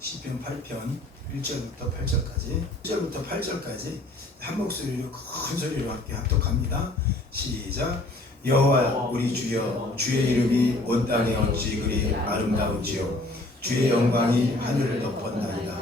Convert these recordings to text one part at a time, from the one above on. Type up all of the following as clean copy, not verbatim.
시편 8편 1절부터 8절까지 1절부터 8절까지 한 목소리로 큰 소리로 함께 합독합니다. 시작. 여호와 우리 주여, 주의 이름이 온 땅에 어찌 그리 아름다운지요. 주의 영광이 하늘을 덮었나이다.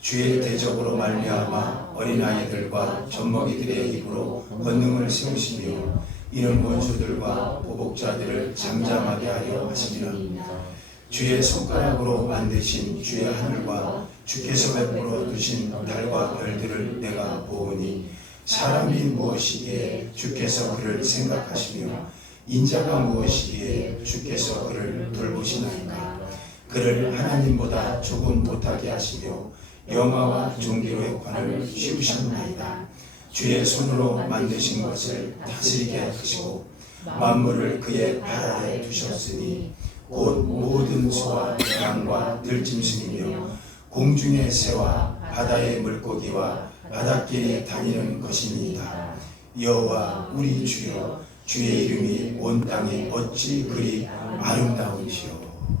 주의 대적으로 말미암아 어린아이들과 젖먹이들의 입으로 권능을 세우시며 이는 원수들과 보복자들을 잠잠하게 하려 하심이라. 주의 손가락으로 만드신 주의 하늘과 주께서 베풀어 두신 달과 별들을 내가 보오니 사람이 무엇이기에 주께서 그를 생각하시며 인자가 무엇이기에 주께서 그를 돌보시나이까. 그를 하나님보다 조금 못하게 하시며 영화와 종기로의 관을 씌우셨나이다. 주의 손으로 만드신 것을 다스리게 하시고 만물을 그의 발 아래 두셨으니 곧 모든 소와 양과 들짐승이며 공중의 새와 바다의 물고기와 바닷길에 다니는 것이니이다. 여호와 우리 주여, 주의 이름이 온 땅에 어찌 그리 아름다운지요.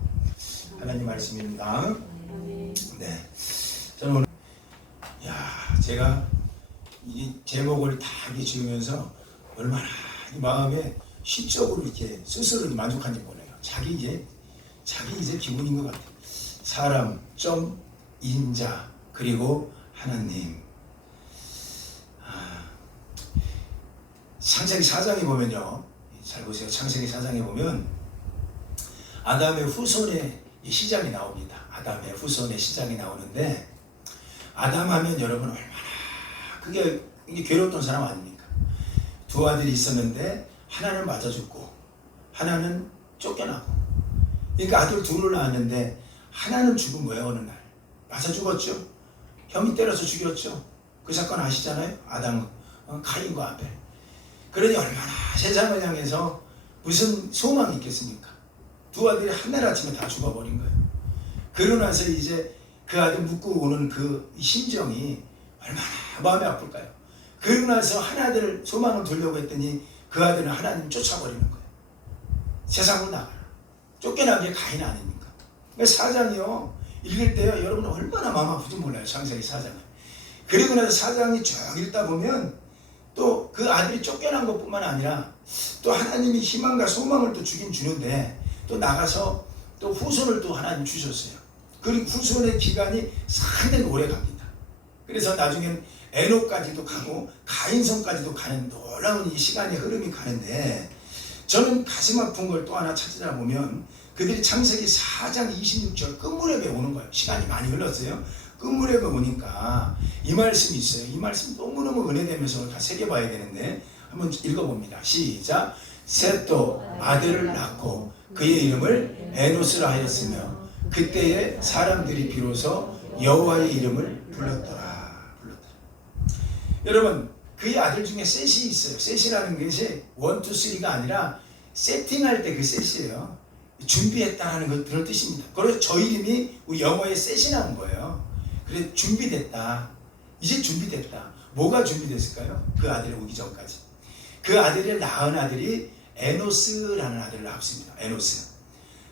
하나님 말씀입니다. 네, 저는 오늘 제가 이 제목을 다 지으면서 얼마나 이 마음에 시적으로 이렇게 스스로 만족한지 몰라요. 자기 이제 기분인 것 같아요. 사람, 점, 인자, 그리고 하나님. 창세기 4장에 보면요, 잘 보세요. 창세기 4장에 보면 아담의 후손의 시작이 나옵니다. 아담의 후손의 시작이 나오는데, 아담 하면 여러분 얼마나 그게 괴로웠던 사람 아닙니까? 두 아들이 있었는데 하나는 맞아 죽고 하나는 쫓겨나고, 그러니까 아들 둘을 낳았는데 하나는 죽은 거예요. 어느 날 맞아 죽었죠. 형이 때려서 죽였죠. 그 사건 아시잖아요. 아담, 가인과 아벨. 그러니 얼마나 세상을 향해서 무슨 소망이 있겠습니까? 두 아들이 한날 아침에 다 죽어버린 거예요. 그러고 나서 이제 그 아들 묻고 오는 그 심정이 얼마나 마음이 아플까요? 그러고 나서 하나들 소망을 두려고 했더니 그 아들은 하나님 쫓아버리는 거예요. 세상으로 나가라. 쫓겨난 게 가인 아닙니까? 그러니까 사장이요, 읽을 때요, 여러분 얼마나 마음 아프지 몰라요. 창세기 4장을. 그리고 나서 사장이 쭉 읽다 보면 또 그 아들이 쫓겨난 것뿐만 아니라 또 하나님이 희망과 소망을 또 주긴 주는데 또 나가서 또 후손을 또 하나님 주셨어요. 그리고 후손의 기간이 상당히 오래 갑니다. 그래서 나중에는 에녹까지도 가고 가인성까지도 가는 놀라운 이 시간의 흐름이 가는데, 저는 가슴 아픈 걸 또 하나 찾으다 보면 그들이 창세기 4장 26절 끝무렵에 오는 거예요. 시간이 많이 흘렀어요. 끝무렵에 오니까 이 말씀이 있어요. 이 말씀 너무너무 은혜되면서 다 새겨봐야 되는데 한번 읽어봅니다. 시작. 셋도 아들을 낳고 그의 이름을 에노스라 하였으며 그때에 사람들이 비로소 여호와의 이름을 불렀더라. 여러분, 그의 아들 중에 셋이 있어요. 셋이라는 것이 1, 2, 3가 아니라 세팅할 때 그 셋이에요. 준비했다라는 그런 뜻입니다. 그래서 저 이름이 우리 영어에 셋이 나온 거예요. 그래, 준비됐다. 이제 준비됐다. 뭐가 준비됐을까요? 그 아들이 오기 전까지. 그 아들을 낳은 아들이 에노스라는 아들을 낳았습니다. 에노스.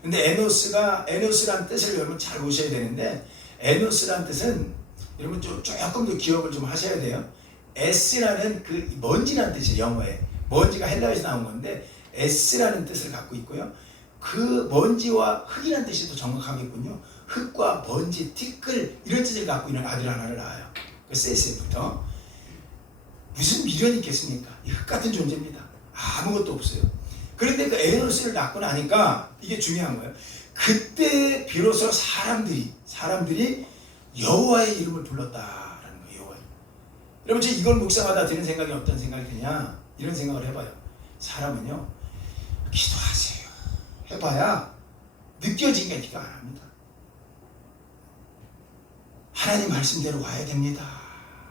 근데 에노스라는 뜻을 여러분 잘 보셔야 되는데, 에노스라는 뜻은 여러분 조금 더 기억을 좀 하셔야 돼요. S라는 그 먼지라는 뜻이에요. 영어에. 먼지가 헬라어에서 나온 건데 S라는 뜻을 갖고 있고요. 그 먼지와 흙이라는 뜻이 더 정확하겠군요. 흙과 먼지, 티끌 이런 뜻을 갖고 있는 아들 하나를 낳아요. 그 셋부터. 무슨 미련이 있겠습니까? 이 흙 같은 존재입니다. 아무것도 없어요. 그런데 그 에노스를 낳고 나니까 이게 중요한 거예요. 그때 비로소 사람들이 여호와의 이름을 불렀다라는 거예요. 여호와의. 여러분, 제가 이걸 묵상하다 드는 생각이 어떤 생각이 드냐? 이런 생각을 해봐요. 사람은요, 기도하세요. 해봐야 느껴지니까 기도 안 합니다. 하나님 말씀대로 와야 됩니다.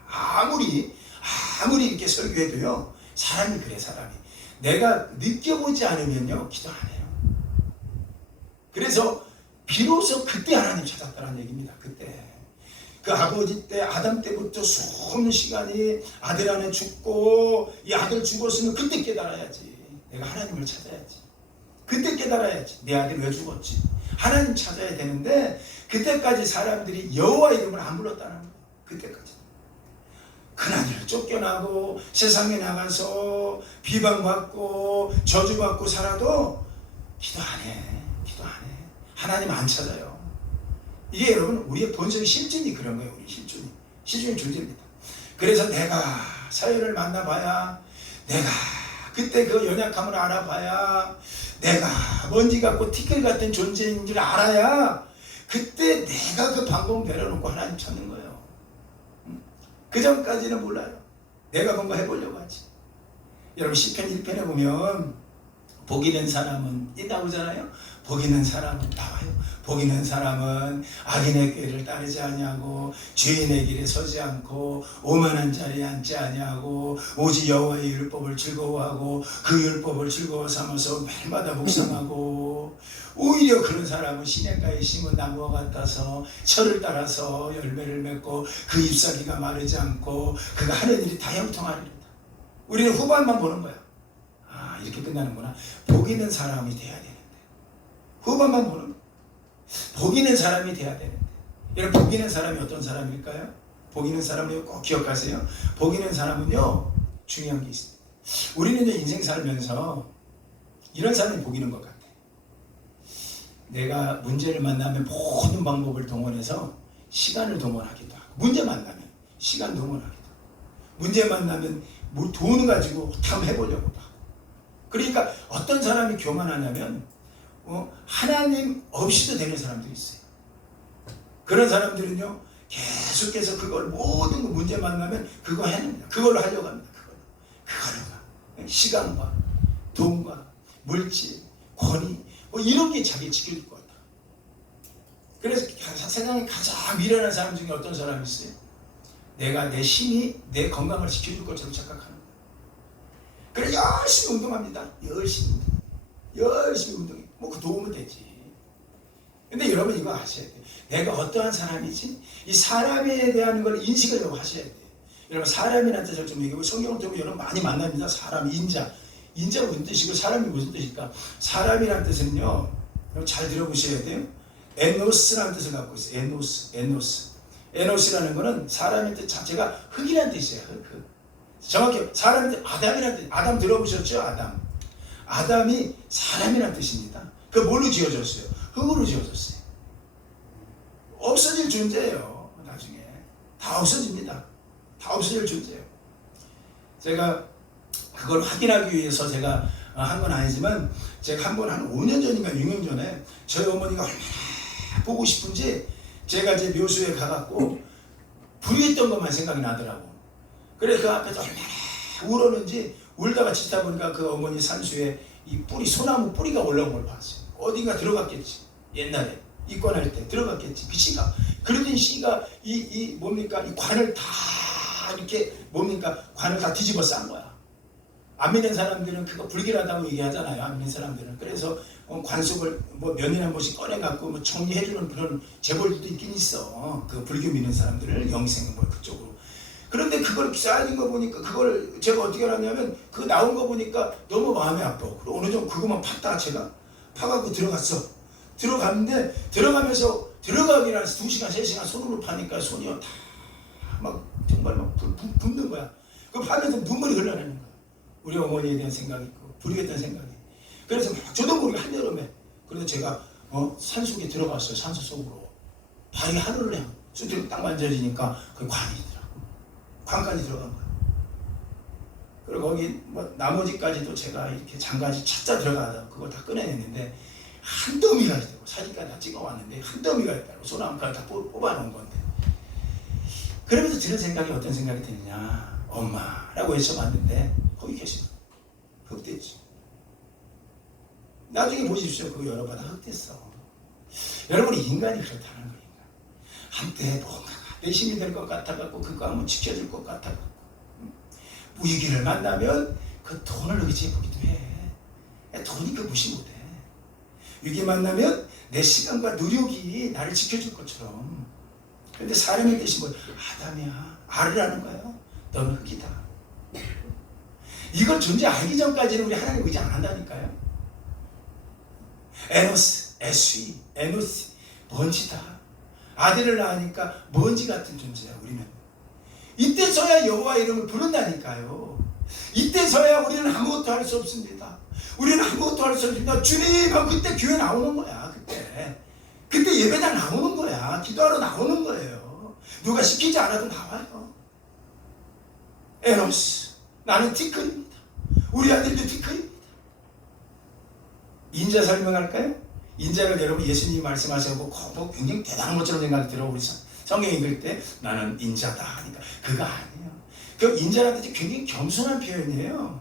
아무리 이렇게 설교해도요, 사람이 그래. 사람이 내가 느껴보지 않으면요 기도 안 해요. 그래서 비로소 그때 하나님 찾았다는 얘기입니다. 그때 그 아버지 때 아담 때부터 수없는 시간이 아들 안에 죽고 이 아들 죽었으면 그때 깨달아야지. 내가 하나님을 찾아야지. 그때 깨달아야지. 내 아들이 왜 죽었지? 하나님 찾아야 되는데 그때까지 사람들이 여호와 이름을 안 불렀다는 거예요. 그때까지. 그나저나 쫓겨나고 세상에 나가서 비방받고 저주받고 살아도 기도 안 해. 기도 안 해. 하나님 안 찾아요. 이게 여러분 우리의 본성의 실존이 그런 거예요. 우리 실존의 존재입니다. 그래서 내가 사연을 만나봐야, 내가 그때 그 연약함을 알아봐야, 내가 먼지 같고 티끌 같은 존재인 줄 알아야 그때 내가 그 방법 내려놓고 하나님 찾는 거예요. 그 전까지는 몰라요. 내가 뭔가 해보려고 하지. 여러분 시편 1편에 보면 복 있는 사람은 이 나오잖아요. 복 있는 사람은 나와요. 복 있는 사람은 악인의 꾀를 따르지 아니하고 죄인의 길에 서지 않고 오만한 자리에 앉지 아니하고 오직 여호와의 율법을 즐거워하고 그 율법을 즐거워 삼아서 매일마다 묵상하고, 오히려 그런 사람은 시냇가에 심은 나무와 같아서 철을 따라서 열매를 맺고 그 잎사귀가 마르지 않고 그가 하는 일이 다 형통하리로다. 우리는 후반만 보는 거야. 아, 이렇게 끝나는구나. 복 있는 사람이 돼야 되는데 후반만 보는 거야. 복 있는 사람이 돼야 되는데, 여러분 복 있는 사람이 어떤 사람일까요? 복 있는 사람을 꼭 기억하세요. 복 있는 사람은요 중요한 게 있습니다. 우리는 인생 살면서 이런 사람이 복 있는 것 같아. 내가 문제를 만나면 모든 방법을 동원해서 시간을 동원하기도 하고, 문제 만나면 시간 동원하기도 하고, 문제 만나면 뭐 돈 가지고 탐 해보려고도 하고. 그러니까 어떤 사람이 교만하냐면 하나님 없이도 되는 사람들이 있어요. 그런 사람들은요 계속해서 그걸 모든 거 문제 만나면 그거 해냅니다. 그걸로 하려고 합니다. 그걸로 시간과 돈과 물질, 권위 뭐 이런 게 자기 지켜줄 것 같아. 그래서 세상에 가장 미련한 사람 중에 어떤 사람이 있어요? 내가 내 힘이 내 건강을 지켜줄 것처럼 착각하는 거예요. 그래 열심히 운동합니다. 열심히 운동해. 뭐 그 도움은 되지. 근데 여러분 이거 아셔야 돼요. 내가 어떠한 사람이지? 이 사람에 대한 걸 인식을 여러분 하셔야 돼요. 여러분 사람이라는 뜻을 좀 얘기하고, 성경을 통해 여러분 많이 만납니다. 사람, 인자 무슨 뜻이고 사람이 무슨 뜻일까? 사람이라는 뜻은요 잘 들어보셔야 돼요. 에노스라는 뜻을 갖고 있어요. 에노스라는 거는 사람의 뜻 자체가 흙이라는 뜻이에요. 흙. 정확히 사람의 뜻 아담이라는 뜻. 아담 들어보셨죠? 아담이 사람이라는 뜻입니다. 그 뭘로 지어졌어요? 흙으로 지어졌어요. 없어질 존재예요. 나중에 다 없어집니다. 다 없어질 존재예요. 제가 그걸 확인하기 위해서 제가 한 건 아니지만, 제가 한 번 한 5년 전인가 6년 전에 저희 어머니가 얼마나 보고 싶은지 제가 제 묘소에 가갖고 불의했던 것만 생각이 나더라고. 그래서 그 앞에서 얼마나 울었는지, 울다가 짓다 보니까 그 어머니 산수에 이 뿌리, 소나무 뿌리가 올라온 걸 봤어요. 어딘가 들어갔겠지. 옛날에 입관할 때 들어갔겠지. 그 씨가. 그러던 씨가 이 관을 다 이렇게 관을 다 뒤집어 싼 거야. 안 믿는 사람들은 그거 불길하다고 얘기하잖아요. 안 믿는 사람들은. 그래서 관속을 몇 년에 한 번씩 꺼내갖고 정리해주는 그런 재벌들도 있긴 있어. 그 불교 믿는 사람들을 영생 그쪽으로. 그런데 그걸 쌓인 거 보니까, 그걸 제가 어떻게 알았냐면, 그거 나온 거 보니까 너무 마음이 아파. 그리고 어느 정도 그것만 팠다가 제가 파갖고 들어갔어. 들어갔는데 들어가면서 들어가기를 2시간 3시간 손으로 파니까 손이 다 막 정말 막 붓는 거야. 그거 파면서 눈물이 흘러내는 거야. 우리 어머니에 대한 생각이 있고 불의했던 생각이. 그래서 막 저도 모르게 한여름에, 그래서 제가 산속에 들어갔어요. 산소 속으로. 발이 하늘을 향. 수트를 딱 만져지니까 그 관이더라고. 관까지 들어간 거야. 그리고 거기 나머지까지도 제가 이렇게 장까지 찾자 들어가다 그걸 다 꺼내냈는데, 한 더미가 있다고. 사진까지 다 찍어왔는데 한 더미가 있다고. 소나무까지 다 뽑아놓은 건데. 그러면서 드는 생각이 어떤 생각이 드느냐. 엄마라고 외쳐봤는데 거기 계시고 흑됐지. 나중에 보십시오. 그거 열어봐도 흑됐어. 여러분이 인간이 그렇다는 거예요. 한때 뭔가가 내 힘이 될 것 같아갖고 그거 한번 지켜줄 것 같아갖고 위기를 만나면 그 돈을 의지해보기도 해. 돈이 그 무시 못해. 위기 만나면 내 시간과 노력이 나를 지켜줄 것처럼. 그런데 사람의 뜻이 뭐야? 아담이야. 알으라는 거예요. 너는 흙이다. 이걸 존재 알기 전까지는 우리 하나님 의지 안 한다니까요. 에노스, SE, 에노스, 먼지다. 아들을 낳으니까 먼지 같은 존재야 우리는. 이때서야 여호와 이름을 부른다니까요. 이때서야 우리는 아무것도 할 수 없습니다. 우리는 아무것도 할 수 없습니다. 주님 하면 그때 교회 나오는 거야. 그때 예배당 나오는 거야. 기도하러 나오는 거예요. 누가 시키지 않아도 나와요. 에노스, 나는 티끌입니다. 우리 아들도 티끌입니다. 인자 설명할까요? 인자를 여러분 예수님이 말씀하셔서 굉장히 대단한 것처럼 생각이 들어. 우리 성경 읽을 때 나는 인자다 하니까 그거 아니에요. 그 인자라는 뜻이 굉장히 겸손한 표현이에요.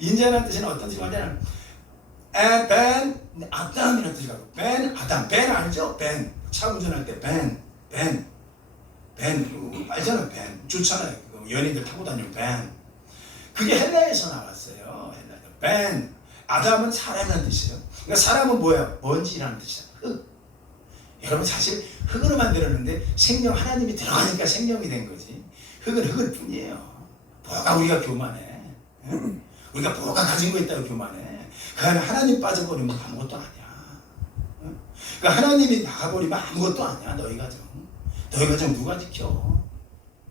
인자라는 뜻은 어떤 뜻이 뭐냐면 벤 아담이라는 뜻이라고. 벤 아담. 벤 알죠? 벤. 차 운전할 때 벤. 알잖아요. 벤. 좋잖아요. 연예인들 타고 다니는 벤. 그게 헬라에서 나왔어요. 벤. 아담은 사람이라는 뜻이에요. 그러니까 사람은 뭐예요? 먼지라는 뜻이야. 흙. 여러분 사실 흙으로 만들었는데 생명 하나님이 들어가니까 생명이 된 거지. 흙은 흙일 뿐이에요. 뭐가 우리가 교만해. 응? 우리가 뭐가 가진 거 있다고 교만해. 그 안에 하나님 빠져버리면 아무것도 아니야. 응? 그러니까 하나님이 나가버리면 아무것도 아니야. 너희 가정 누가 지켜?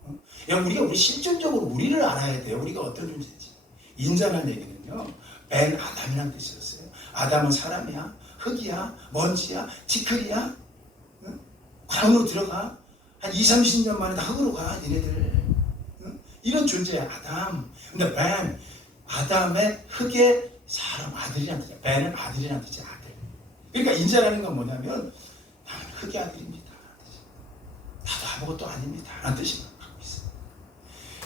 응? 우리가 우리 실존적으로 우리를 알아야 돼요. 우리가 어떤 존재인지. 인자라는 얘기는요. 벤 아담이라는 뜻이었어요. 아담은 사람이야, 흙이야, 먼지야, 티끌이야. 응? 관으로 들어가. 한 20-30년 만에 다 흙으로 가. 얘네들. 응? 이런 존재야 아담. 근데 벤 아담의 흙의 사람 아들이라는 뜻이야. 벤은 아들이라는 뜻이야. 아들. 그러니까 인자라는 건 뭐냐면 나는 흙의 아들입니다. 나도 아무것도 아닙니다. 라는 뜻이 갖고 있어요.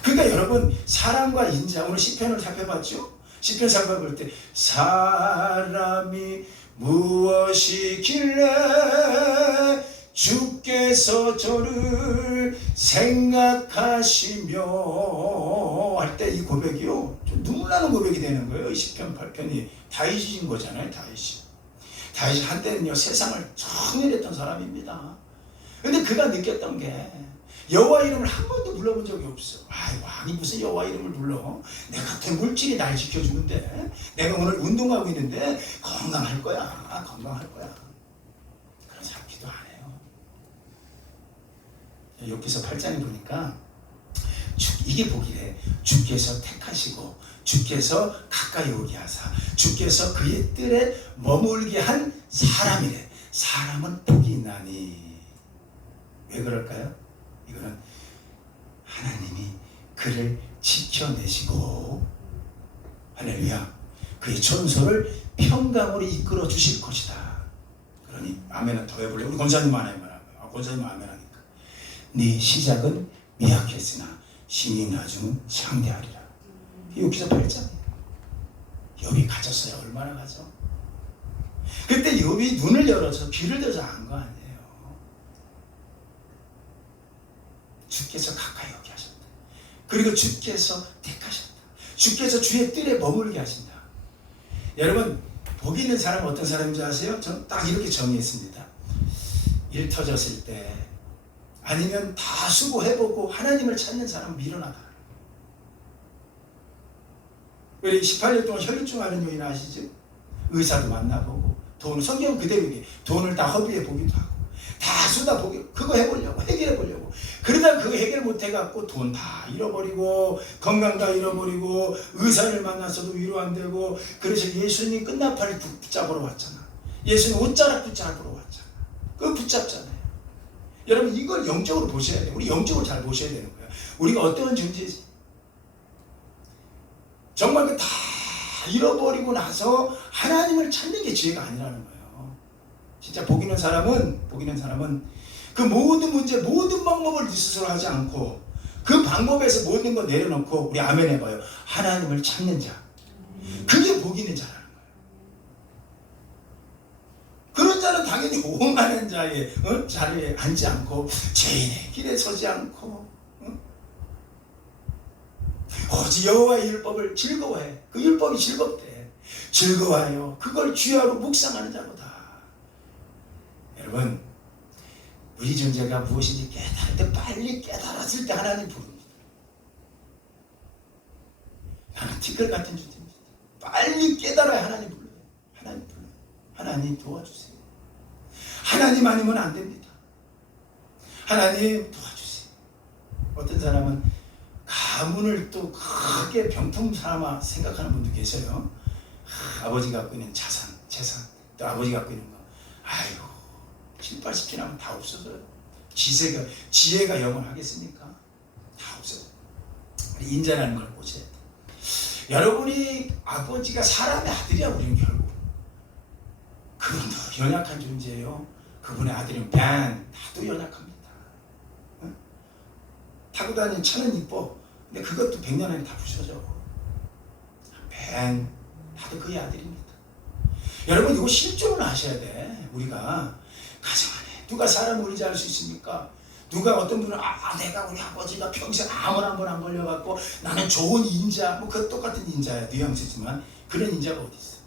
그러니까 여러분 사람과 인자 오늘 시편을 살펴봤죠? 시편 살펴볼 때 사람이 무엇이길래 주께서 저를 생각하시며 할 때 이 고백이요 좀 눈물 나는 고백이 되는 거예요. 이 시편 8편이 다윗이신 거잖아요. 다윗이 한때는요 세상을 정렬했던 사람입니다. 근데 그가 느꼈던 게 여호와 이름을 한 번도 불러본 적이 없어. 왕이 무슨 여호와 이름을 불러? 내 같은 물질이 날 지켜주는데 내가 오늘 운동하고 있는데 건강할 거야. 그런 사람 기도 안 해요. 욥기서 8장에 보니까 이게 복이래. 주께서 택하시고 주께서 가까이 오게 하사 주께서 그의 뜰에 머물게 한 사람이래. 사람은 복이 있나니. 왜 그럴까요? 이거는 하나님이 그를 지켜내시고 할렐루야 그의 전소를 평강으로 이끌어 주실 것이다. 그러니 아멘은 더 해볼래? 우리 권사님 아멘. 권사님 아멘 하니까 네 시작은 미약했으나 신이 나중은 창대하리라. 욥기서 8장. 욥이 가졌어요. 얼마나 가져? 그때 욥이 눈을 열어서 귀를 들어서 안 거 아니에요. 주께서 가까이 오게 하셨다. 그리고 주께서 택하셨다. 주께서 주의 뜰에 머물게 하신다. 여러분 복 있는 사람은 어떤 사람인지 아세요? 저는 딱 이렇게 정의했습니다. 일 터졌을 때 아니면 다 수고해보고 하나님을 찾는 사람은 미련하다. 우리 18년 동안 혈류증 앓는 요인 아시죠? 의사도 만나보고 성경 그대로 얘기해. 돈을 다 허비해보기도 하고 다 쏟아보기 그거 해보려고 해결해보려고 그러다 그거 해결 못해갖고 돈 다 잃어버리고 건강 다 잃어버리고 의사를 만났어도 위로 안 되고 그래서 예수님 끝나팔이 붙잡으러 왔잖아. 예수님 옷자락 붙잡으러 왔잖아. 그거 붙잡잖아요. 여러분 이걸 영적으로 보셔야 돼요. 우리 영적으로 잘 보셔야 되는 거예요. 우리가 어떤 존재지? 정말 그 다 잃어버리고 나서 하나님을 찾는 게 지혜가 아니라는 거예요. 진짜 복 있는 사람은 그 모든 문제 모든 방법을 스스로 하지 않고 그 방법에서 모든 거 내려놓고 우리 아멘 해봐요. 하나님을 찾는 자. 그게 복 있는 자라는 거예요. 그런 자는 당연히 오만한 자의 자리에 앉지 않고 죄인의 길에 서지 않고 오직 여호와의 율법을 즐거워해. 그 율법이 즐겁대. 즐거워요. 그걸 주야로 묵상하는 자보다. 여러분 우리 존재가 무엇인지 깨달을 때 빨리 깨달았을 때 하나님 부릅니다. 나는 티끌 같은 존재입니다. 빨리 깨달아야 하나님 불러요. 하나님 하나님 도와주세요. 하나님 아니면 안 됩니다. 하나님 도와주세요. 어떤 사람은 가문을 또 크게 병통 삼아 생각하는 분도 계셔요. 아버지 갖고 있는 재산, 또 아버지 갖고 있는 거, 아이고 7, 80년 하면 다 없어져요. 지혜가 영원하겠습니까? 다 없어져요. 인자라는 걸 보셔야 돼요. 여러분이 아버지가 사람의 아들이야. 우리는 결국 그분도 연약한 존재예요. 그분의 아들은 나도 연약합니다. 응? 타고 다니는 차는 이뻐. 근데 그것도 100년 안에 다 부서져. 나도 그의 아들입니다. 여러분 이거 실종을 하셔야 돼. 우리가 가정 안에 누가 사람을 의지할 수 있습니까? 누가 어떤 분은 내가 우리 아버지가 평생 암을 한 번 안 걸려갖고 나는 좋은 인자, 뭐 그 똑같은 인자야, 뉘앙스지만 그런 인자가 어디 있어?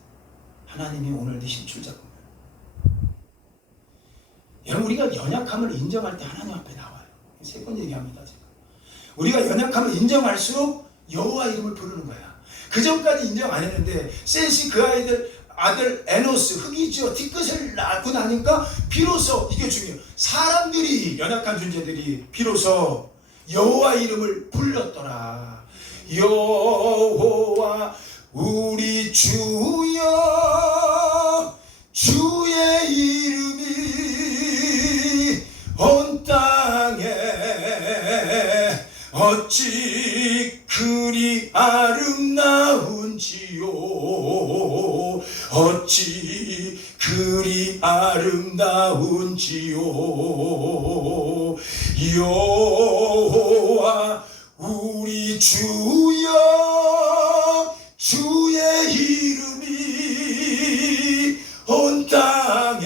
하나님이 오늘 네 힘줄 잡고. 여러분 우리가 연약함을 인정할 때 하나님 앞에 나와요. 3번 얘기합니다. 제가. 우리가 연약함을 인정할수록 여호와 이름을 부르는 거야. 그 전까지 인정 안 했는데 셋이 그 아들 에노스 흑이죠. 뒤끝을 낳고 나니까 비로소 이게 중요해요. 사람들이 연약한 존재들이 비로소 여호와 이름을 불렀더라. 여호와 우리 주여 주의 이름이 온 땅에 어찌 그리 아름다운지요 어찌 그리 아름다운지요 여호와 우리 주여 주의 이름이 온 땅에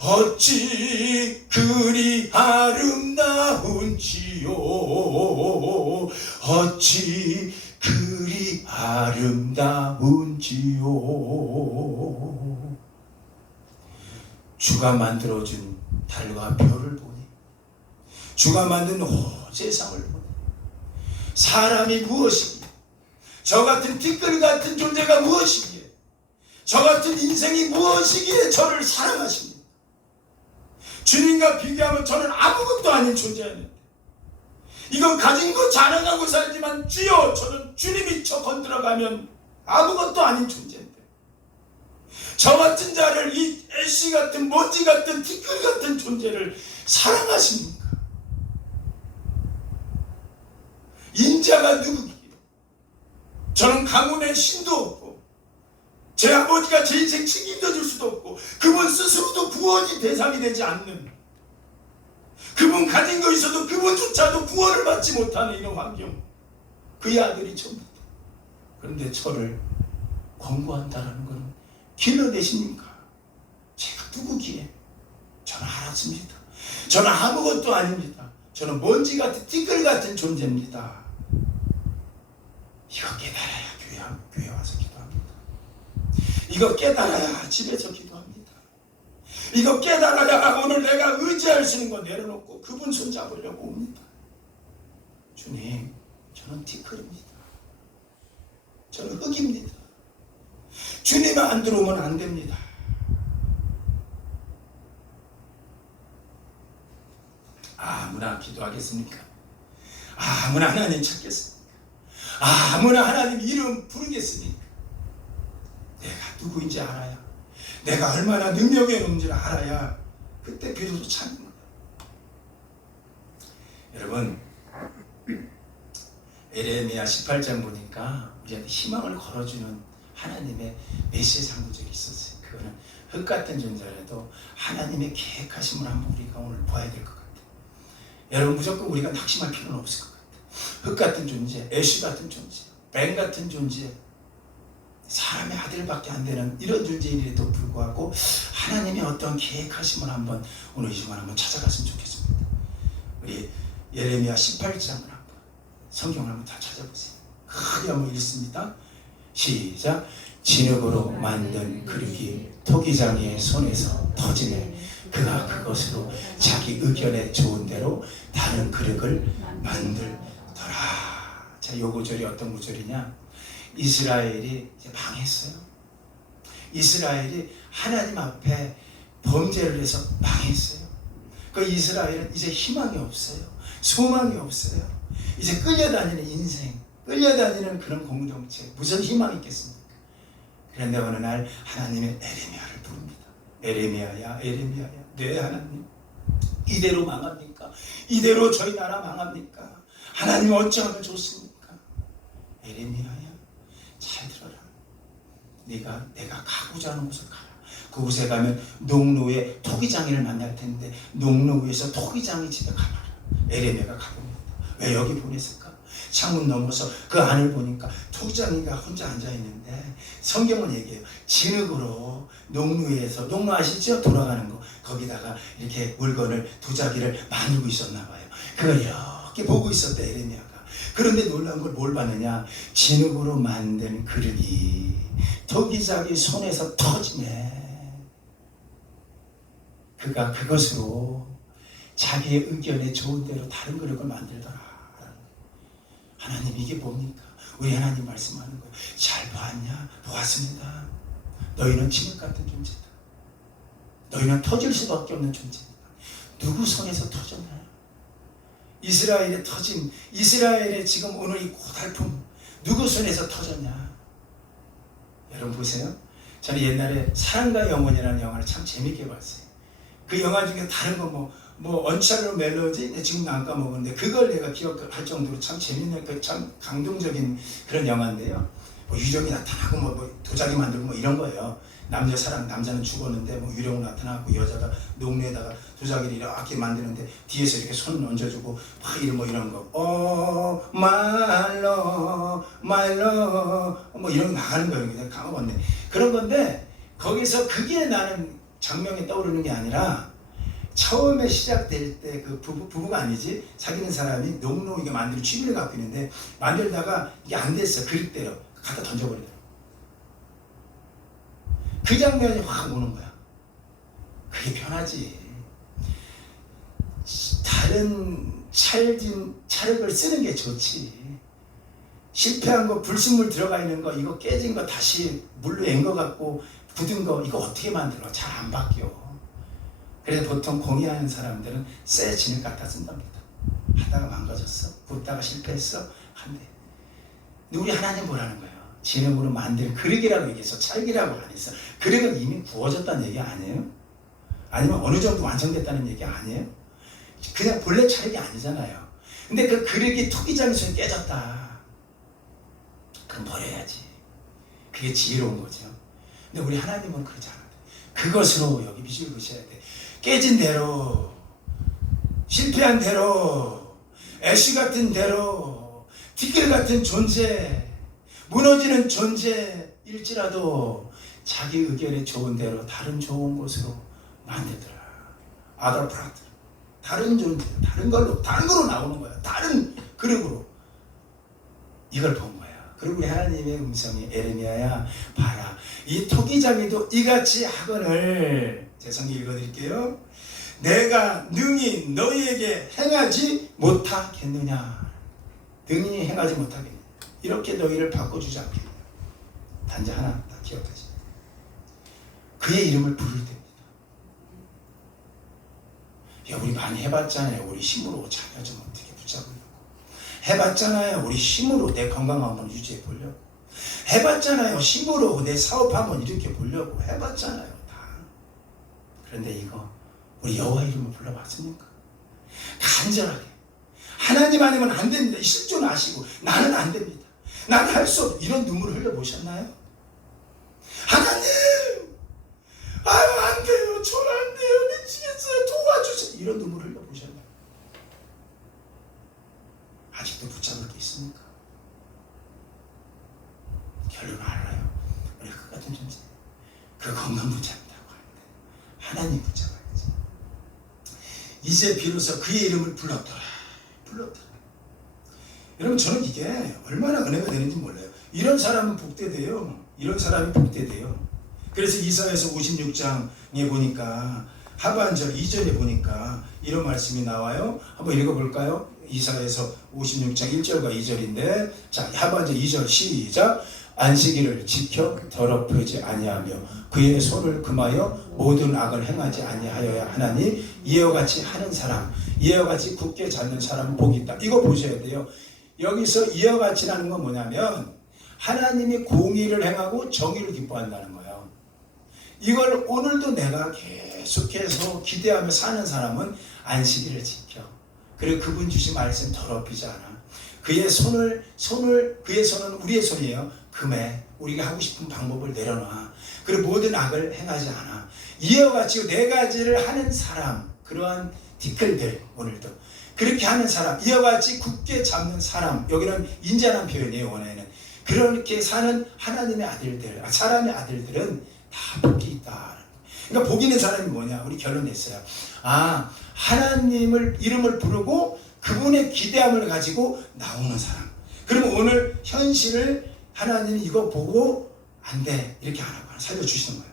어찌 그리 아름다운지요 어찌 그리 아름다운지요. 주가 만들어준 달과 별을 보니 주가 만든 온 세상을 보니 사람이 무엇이기에 저 같은 티끌 같은 존재가 무엇이기에 저 같은 인생이 무엇이기에 저를 사랑하십니까? 주님과 비교하면 저는 아무것도 아닌 존재였는데 이건 가진 거 자랑하고 살지만 주여 저는 주님이 저 건드려가면 아무것도 아닌 존재인데 저 같은 자를 이 애쉬 같은 먼지 같은 티끌 같은 존재를 사랑하십니까? 인자가 누구기에 저는 가문의 신도 없고 제 아버지가 제 인생 책임져 줄 수도 없고 그분 스스로도 구원이 대상이 되지 않는 그분 가진 거 있어도 그분조차도 구원을 받지 못하는 이런 환경 그의 아들이 전부다. 그런데 저를 권고한다라는 것은 길러내십니까? 제가 누구기에? 저는 알았습니다. 저는 아무것도 아닙니다. 저는 먼지 같은 티끌 같은 존재입니다. 이거 깨달아야 교회 와서 기도합니다. 이거 깨달아야 집에서 기도합니다. 이거 깨달아야 오늘 내가 의지할 수 있는 거 내려놓고 그분 손잡으려고 옵니다. 주님, 저는 티끌입니다. 저는 흙입니다. 주님 안 들어오면 안 됩니다. 아무나 기도하겠습니까? 아무나 하나님 찾겠습니까? 아무나 하나님 이름 부르겠습니까? 내가 누구인지 알아야 내가 얼마나 능력이 있는지를 알아야 그때 비로소 찾는 거예요. 여러분 에레미야 18장 보니까 우리한테 희망을 걸어주는 하나님의 메시지 한 구절이 있었어요. 그거는 흙 같은 존재라도 하나님의 계획하심을 한번 우리가 오늘 봐야 될 것 같아요. 여러분 무조건 우리가 낙심할 필요는 없을 것 같아요. 흙 같은 존재, 애쉬 같은 존재, 뱀 같은 존재, 사람의 아들밖에 안 되는 이런 존재인데도 불구하고 하나님의 어떤 계획하심을 한번 오늘 이 시간 한번 찾아갔으면 좋겠습니다. 우리 예레미야 18장을 한번 성경을 한번 다 찾아보세요. 크게 한번 읽습니다. 시작. 진흙으로 만든 그릇이 토기장이의 손에서 터지네 그가 그것으로 자기 의견에 좋은 대로 다른 그릇을 만들더라. 자, 요 구절이 어떤 구절이냐? 이스라엘이 이제 망했어요. 이스라엘이 하나님 앞에 범죄를 해서 망했어요. 그 이스라엘은 이제 희망이 없어요. 소망이 없어요. 이제 끌려다니는 인생, 끌려다니는 그런 공동체, 무슨 희망이 있겠습니까? 그런데 어느 날 하나님의 에레미야를 부릅니다. 에레미야야, 에레미야야, 네 하나님, 이대로 망합니까? 이대로 저희 나라 망합니까? 하나님 어찌하면 좋습니까? 에레미야야, 잘 들어라. 내가 가고자 하는 곳을 가라. 그곳에 가면 농로에 토기장이를 만날 텐데 농로 위에서 토기장이 집에 가봐라. 에레미야가 가봅니다. 왜 여기 보냈을까? 창문 넘어서 그 안을 보니까 토기장이가 혼자 앉아있는데 성경은 얘기해요. 진흙으로 농로에서, 농로 아시죠? 돌아가는 거, 거기다가 이렇게 물건을, 도자기를 만들고 있었나 봐요. 그걸 이렇게 보고 있었대, 에레미야가. 그런데 놀라운 걸 뭘 봤느냐? 진흙으로 만든 그릇이 토기장이 손에서 터지네. 그가 그것으로 자기의 의견에 좋은 대로 다른 그릇을 만들더라. 하나님, 이게 뭡니까? 우리 하나님 말씀하는 거예요. 잘 보았냐? 보았습니다. 너희는 진흙 같은 존재다. 너희는 터질 수밖에 없는 존재다. 누구 손에서 터졌나요? 이스라엘의 터짐, 이스라엘의 지금 오늘 이 고달픔, 누구 손에서 터졌냐? 여러분 보세요. 저는 옛날에 사랑과 영혼이라는 영화를 참 재밌게 봤어요. 그 영화 중에 다른 거 언차로 멜로디, 지금 안 까먹었는데 그걸 내가 기억할 정도로 참 재밌는, 참 감동적인 그런 영화인데요. 유령이 나타나고 도자기 만들고 이런 거예요. 남자 사람, 남자는 죽었는데 유령 나타나고 여자가 농로에다가 도자기를 이렇게 만드는데 뒤에서 이렇게 손 얹어주고 이런 거. 말로 이런 거 나가는 거예요. 그냥 까먹었네. 그런 건데 거기서 그게 나는 장면이 떠오르는 게 아니라 처음에 시작될 때 그 부부가 아니지, 사귀는 사람이 농로 이게 만드는 취미를 갖고 있는데 만들다가 이게 안 됐어. 그릇대로 갖다 던져버리더라고. 그 장면이 확 오는 거야. 그게 편하지. 다른 찰흙을 쓰는 게 좋지. 실패한 거, 불순물 들어가 있는 거, 이거 깨진 거 다시 물로 앵거 갖고 굳은 거, 이거 어떻게 만들어? 잘 안 바뀌어. 그래서 보통 공예하는 사람들은 새 진흙 갖다 쓴답니다. 하다가 망가졌어, 붓다가 실패했어, 한대. 근데 우리 하나님 뭐라는 거예요? 진흙으로 만든 그릇이라고 얘기해서 찰기라고 안 했어. 그릇은 이미 구워졌다는 얘기 아니에요? 아니면 어느 정도 완성됐다는 얘기 아니에요? 그냥 본래 찰기 아니잖아요. 근데 그 그릇이 토기장이 손에 깨졌다. 그럼 버려야지. 그게 지혜로운 거죠. 근데 우리 하나님은 그렇지 않아요. 그것으로 여기 비주를 보셔야 돼. 깨진 대로, 실패한 대로, 애쉬 같은 대로, 티끌 같은 존재, 무너지는 존재일지라도 자기 의견에 좋은 대로 다른 좋은 곳으로 만들더라. other part, 다른 존재, 다른 걸로 나오는 거야. 다른 그릇으로. 이걸 본 거야. 그리고 우리 하나님의 음성이, 에레미야야, 봐라, 이 토기장이도 이같이 하거늘, 제 성경 읽어드릴게요. 내가 능히 너희에게 행하지 못하겠느냐. 능히 행하지 못하겠느냐. 이렇게 너희를 바꿔주지 않겠느냐. 단지 하나 다 기억하시. 그의 이름을 부를 때입니다. 야, 우리 많이 해봤잖아요. 우리 힘으로 자녀 좀 어떻게 붙잡으려고. 해봤잖아요. 우리 힘으로 내 건강 한번 유지해 보려고. 해봤잖아요. 힘으로 내 사업 한번 일으켜 보려고. 해봤잖아요. 다. 그런데 이거 우리 여호와 이름을 불러봤습니까? 간절하게. 하나님 아니면 안 됩니다. 실존 아시고 나는 안 됩니다. 나는 할 수 없. 이런 눈물을 흘려보셨나요? 하나님! 아유, 안 돼요. 저는 안 돼요. 미치겠어요. 도와주세요. 이런 눈물을 흘려보셨나요? 아직도 붙잡을 게 있습니까? 결론을 알아요. 우리 그 같은 존재. 그 건강 붙잡는다고 하는데 하나님 붙잡아야지. 이제 비로소 그의 이름을 불렀더라. 여러분, 저는 이게 얼마나 은혜가 되는지 몰라요. 이런 사람은 복되대요. 이런 사람이 복되대요. 그래서 이사야서 56장에 보니까 하반절 2절에 보니까 이런 말씀이 나와요. 한번 읽어볼까요? 이사야서 56장 1절과 2절인데, 자, 하반절 2절 시작. 안식일을 지켜 더럽히지 아니하며 그의 손을 금하여 모든 악을 행하지 아니하여야 하나니 이와 같이 하는 사람, 이와 같이 굳게 잡는 사람은 복이 있다. 이거 보셔야 돼요. 여기서 이와 같이라는 건 뭐냐면 하나님이 공의를 행하고 정의를 기뻐한다는 거예요. 이걸 오늘도 내가 계속해서 기대하며 사는 사람은 안식일을 지켜. 그리고 그분 주신 말씀 더럽히지 않아. 그의 손은 우리의 손이에요. 금해 우리가 하고 싶은 방법을 내려놔. 그리고 모든 악을 행하지 않아. 이와 같이 네 가지를 하는 사람, 그러한 티끌들 오늘도 그렇게 하는 사람, 이와 같이 굳게 잡는 사람, 여기는 인자란 표현이에요. 원어에는 그렇게 사는 하나님의 아들들, 사람의 아들들은 다 복이 있다. 그러니까 복 있는 사람이 뭐냐? 우리 결론 냈어요. 하나님을 이름을 부르고 그분의 기대함을 가지고 나오는 사람. 그러면 오늘 현실을 하나님이 이거 보고 안 돼 이렇게 안 하고 살려주시는 거예요.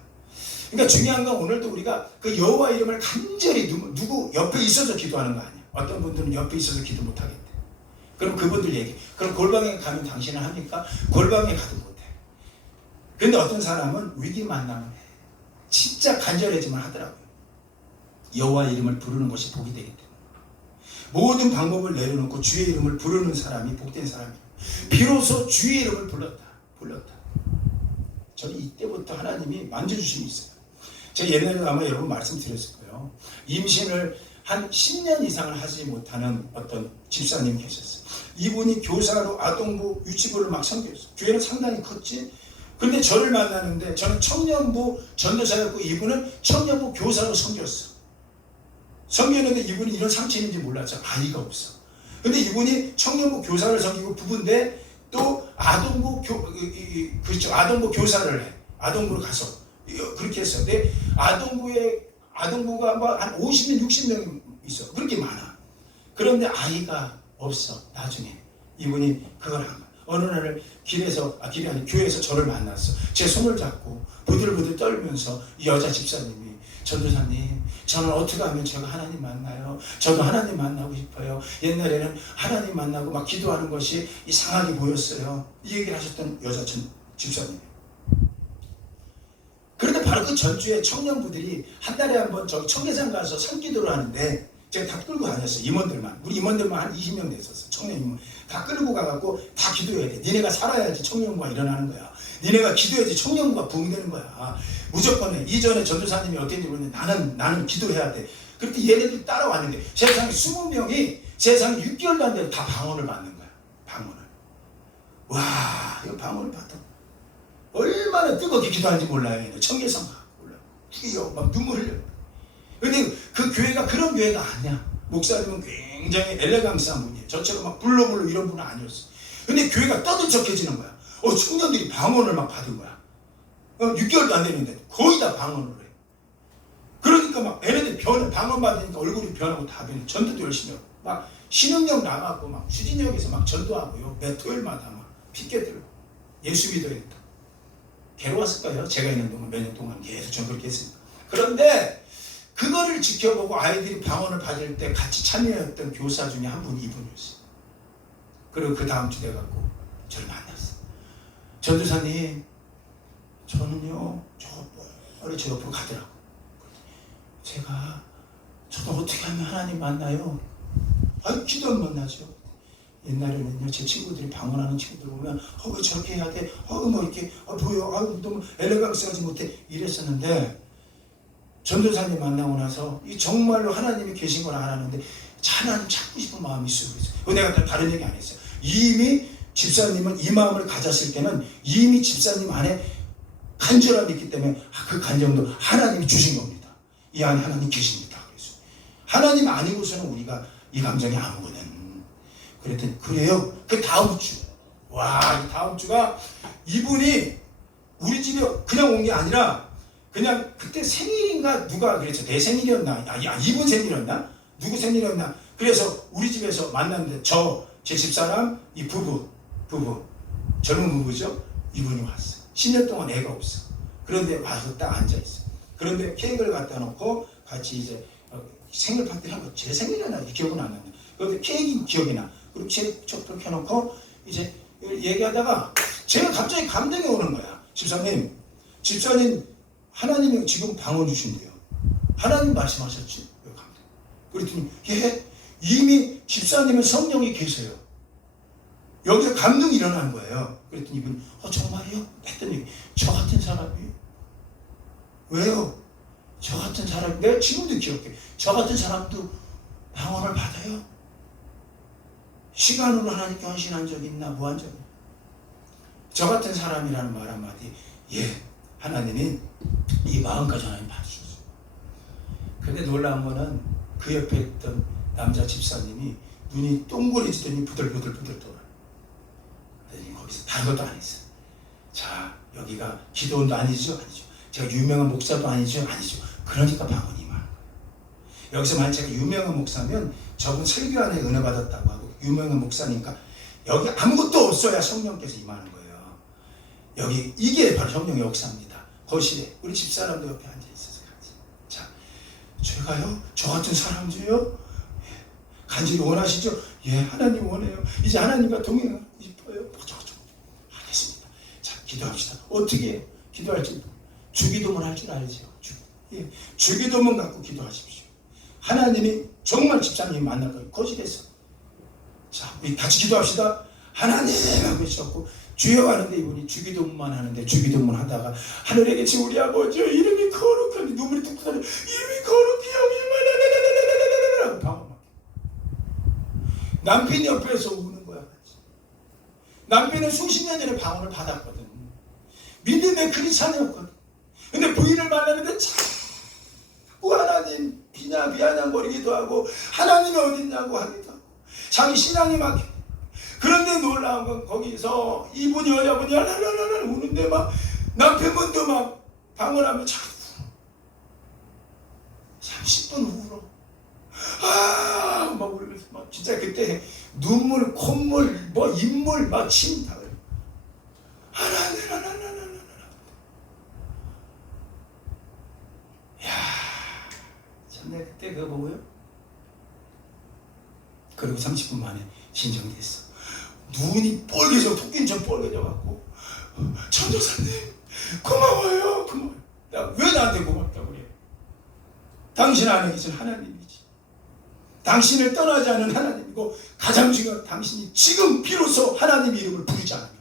그러니까 중요한 건 오늘도 우리가 그 여호와 이름을 간절히 누구 옆에 있어서 기도하는 거 아니야. 어떤 분들은 옆에 있어서 기도 못 하겠대. 그럼 그분들 얘기. 그럼 골방에 가면 당신은 합니까? 골방에 가도 못해. 근데 어떤 사람은 위기 만나면 해. 진짜 간절해지만 하더라고요. 여호와 이름을 부르는 것이 복이 되기 때문에. 모든 방법을 내려놓고 주의 이름을 부르는 사람이 복된 사람이에요. 비로소 주의 이름을 불렀다. 저는 이때부터 하나님이 만져주심이 있어요. 제가 옛날에 아마 여러분 말씀드렸을 거예요. 임신을 한 10년 이상을 하지 못하는 어떤 집사님이 계셨어요. 이분이 교사로 아동부 유치부를 막 섬겼어요. 교회는 상당히 컸지. 근데 저를 만나는데 저는 청년부 전도사였고 이분은 청년부 교사로 섬겼어. 섬겼는데 이분이 이런 상처인지 몰랐죠. 아이가 없어. 근데 이분이 청년부 교사를 섬기고 부부인데 또 아동부 아동부 교사를 해. 아동부로 가서 그렇게 했어. 근데 아동부가 한 50명, 60명 있어. 그렇게 많아. 그런데 아이가 없어. 나중에 이분이 그걸 한 거야. 어느 날 교회에서 저를 만났어. 제 손을 잡고 부들부들 떨면서 이 여자 집사님이 전도사님, 저는 어떻게 하면 제가 하나님 만나요? 저도 하나님 만나고 싶어요. 옛날에는 하나님 만나고 막 기도하는 것이 이상하게 보였어요. 이 얘기를 하셨던 여자 집사님. 그런데 바로 그 전주에 청년부들이 한 달에 한 번 저기 청계산 가서 산기도를 하는데 제가 다 끌고 다녔어요. 임원들만. 우리 임원들만 한 20명 됐었어요. 청년 임원. 다 끌고 가갖고 다 기도해야 돼. 니네가 살아야지 청년부가 일어나는 거야. 니네가 기도해야지 청년부가 부흥되는 거야. 무조건 해. 이전에 전도사님이 어땠는지 모르는데 나는 기도해야 돼. 그렇게 얘네들이 따라왔는데 세상에 20명이 세상에 6개월도 안 돼도 다 방언을 받는 거야. 방언을. 와, 이거 방언을 받아. 얼마나 뜨겁게 기도하는지 몰라요. 얘는 청계산 가. 몰라. 뛰어. 막 눈물 흘려. 근데 그 교회가 그런 교회가 아니야. 목사님은 굉장히 엘레강스한 분이에요. 저처럼 막 불러불러 이런 분은 아니었어. 근데 교회가 떠들썩해지는 거야. 청년들이 방언을 막 받은 거야. 6개월도 안 됐는데 거의 다 방언을 해. 그러니까 막 얘네들 방언 받으니까 얼굴이 변하고 다 변해. 전도도 열심히 하고 막 신흥역 나가고 막 추진역에서 막 전도하고요. 매 토요일마다 막 피켓 들고 예수 믿어야겠다. 괴로웠을 거예요. 제가 있는 동안 몇 년 동안 계속 전 그렇게 했으니까. 그런데 그거를 지켜보고 아이들이 방언을 받을 때 같이 참여했던 교사 중에 한 분이 이분이었어요. 그리고 그 다음 주 돼갖고 저를 만났어. 전도사님, 저는요, 저 옆으로 가더라고. 저도 어떻게 하면 하나님 만나요? 기도하면 만나죠. 옛날에는요, 제 친구들이 방언하는 친구들 보면, 왜 저렇게 해야 돼? 뭐 이렇게, 보여. 너무 엘레강스하지 못해. 이랬었는데, 전도사님 만나고 나서 정말로 하나님이 계신 걸 알았는데 하나님 찾고 싶은 마음이 있어요. 내가 다른 얘기 안 했어요. 이미 집사님은 이 마음을 가졌을 때는 이미 집사님 안에 간절함이 있기 때문에 그 간절함도 하나님이 주신 겁니다. 이 안에 하나님 계십니다. 그래서 하나님 아니고서는 우리가 이 감정이 안 오거든. 그랬더니 그래요. 그 다음 주 이 다음 주가 이분이 우리 집에 그냥 온 게 아니라 그냥 그때 생일인가 누가 그랬죠. 내 생일이었나? 이분 생일이었나? 누구 생일이었나? 그래서 우리 집에서 만났는데 제 집사람 이 부부 젊은 부부죠. 이분이 왔어요. 10년 동안 애가 없어. 그런데 와서 딱 앉아있어. 그런데 케이크를 갖다 놓고 같이 이제 생일 파티를 한 거. 제 생일이나 기억은 안 나는데 그런데 케이크 기억이 나. 그리고 케이크 척 켜놓고 이제 얘기하다가 제가 갑자기 감동이 오는 거야. 집사님 하나님이 지금 방언 주신대요. 하나님 말씀하셨지? 그랬더니 예, 이미 집사님은 성령이 계세요. 여기서 감동이 일어난 거예요. 그랬더니 이분이 정말이요? 했더니 저 같은 사람이 왜요? 저 같은 사람, 내가 지금도 기억해. 저 같은 사람도 방언을 받아요? 시간으로 하나님께 헌신한 적 있나? 뭐 한 적 있나? 저 같은 사람이라는 말 한마디, 예, 하나님이 이 마음까지 하나님 받으셨어요. 근데 놀라운 거는 그 옆에 있던 남자 집사님이 눈이 동그래지더니 부들부들 돌아요. 그랬더니 거기서 다른 것도 안 했어요. 자, 여기가 기도원도 아니죠? 아니죠. 제가 유명한 목사도 아니죠? 아니죠. 그러니까 방언이 임하는 거예요. 여기서 만약 제가 유명한 목사면 저분 설교 안에 은혜 받았다고 하고 유명한 목사니까 여기 아무것도 없어야 성령께서 임하는 거예요. 여기 이게 바로 성령의 역사입니다. 거실에 우리 집사람도 옆에 앉아 있어서 같이. 자, 제가요? 저 같은 사람도요? 간절히 원하시죠? 예, 하나님 원해요. 이제 하나님과 동행하고 싶어요. 알겠습니다. 자, 기도합시다. 어떻게 해요? 기도할지 주기도문 할 줄 알죠? 예, 주기도문 갖고 기도하십시오. 하나님이 정말 집사님 만날 거예요. 거실에서. 자, 우리 같이 기도합시다. 하나님 하고 계셨고 주여 하는데 이분이 주기도문만 하는데 주기도문 하다가 하늘에 계신 우리 아버지 이름이 거룩하니 눈물이 뚝뚝 나는 이름이 거룩히 여기만 방언. 남편이 옆에서 우는 거야. 남편은 수십 년 전에 방언을 받았거든. 믿음의 크리스찬이었거든. 근데 부인을 만나는데 자꾸 하나님 비아냥거리기도 하고 하나님이 어딨냐고 하기도 하고 자기 신앙이 막. 그런데 놀라운 건 거기서 이분이 여자분이 랄랄랄 우는데 막 남편분도 막 방언하면 자꾸 울어. 30분 울어. 막 울면서 막 진짜 그때 눈물, 콧물, 뭐 인물 막 침 다 흘려. 야, 참 내가 그때 그거 보고요. 그리고 30분 만에 진정됐어. 눈이 뻘개져, 토끼처럼 뻘개져갖고 천도사님 고마워요. 왜 나한테 고맙다고 그래? 당신 안에 계신 하나님이지. 당신을 떠나지 않은 하나님이고 가장 중요한 당신이 지금 비로소 하나님 이름을 부르지 않았냐고,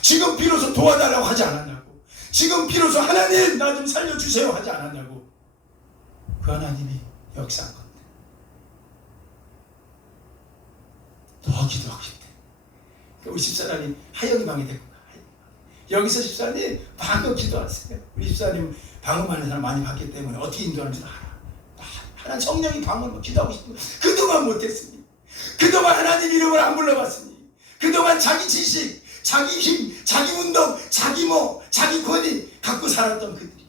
지금 비로소 도와달라고 하지 않았냐고, 지금 비로소 하나님 나 좀 살려주세요 하지 않았냐고. 그 하나님이 역사한 건데 더 기도하고 싶대. 우리 집사람이 하영이 방에 데리고 가. 여기서 집사님 방금 기도하세요. 우리 집사님 방언하는 사람 많이 봤기 때문에 어떻게 인도하는지 알아. 하나님 성령이 방언으로 기도하고 싶은 거 그동안 못했으니, 그동안 하나님 이름을 안 불러봤으니, 그동안 자기 지식, 자기 힘, 자기 운동, 자기 자기 권위 갖고 살았던 그들이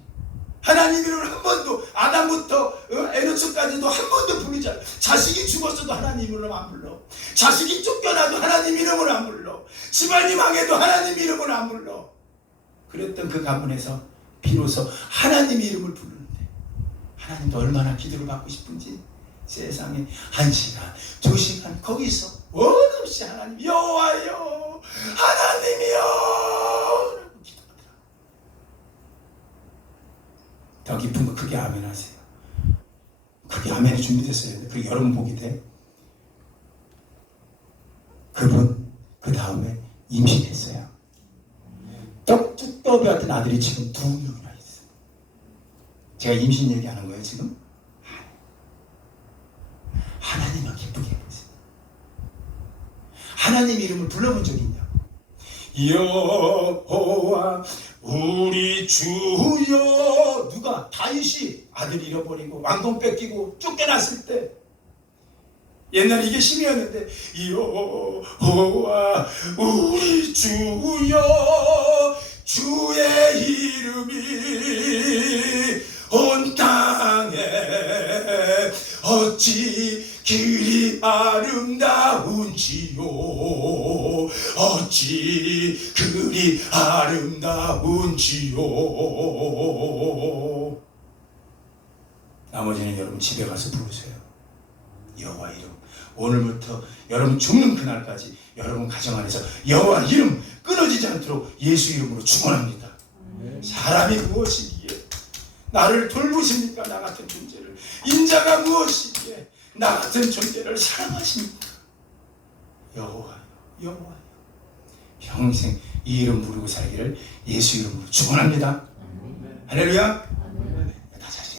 하나님 이름을 한 번도 아담부터 에노스까지도 한 번도 부르지 않아. 자식이 죽었어도 하나님 이름으로 안 불러. 자식이 쫓겨나도 하나님 이름으로 안 불러. 집안이 망해도 하나님 이름으로 안 불러. 그랬던 그 가문에서 비로소 하나님 이름을 부르는데 하나님도 얼마나 기도를 받고 싶은지 세상에 1시간, 2시간 거기서 원없이 하나님 여호와여 하나님이여 기도하더라. 더 깊은 거 크게 아멘 하세요. 크게 아멘이 준비됐어요. 그리고 여러분 보기 돼. 그분 그 다음에 임신했어요. 떡두꺼비 같은 아들이 지금 2명이나 있어요. 제가 임신 얘기하는 거예요 지금? 하나님만 기쁘게 해보세요. 하나님 이름을 불러본 적이 있냐고. 여호와 우리 주여. 누가? 다윗이 아들 잃어버리고 왕권 뺏기고 쫓겨났을 때 옛날에 이게 심이었는데 여호와 우리 주여 주의 이름이 온 땅에 어찌 그리 아름다운지요 어찌 그리 아름다운지요. 나머지는 여러분 집에 가서 부르세요. 여호와 이름. 오늘부터 여러분 죽는 그날까지 여러분 가정 안에서 여호와 이름 끊어지지 쓰러지지 않도록 예수 이름으로 축원합니다. 사람이 무엇이기에 나를 돌보십니까? 나 같은 존재를. 인자가 무엇이기에 나 같은 존재를 사랑하십니까? 여호와여, 여호와여, 평생 이 이름 부르고 살기를 예수 이름으로 축원합니다. 할렐루야.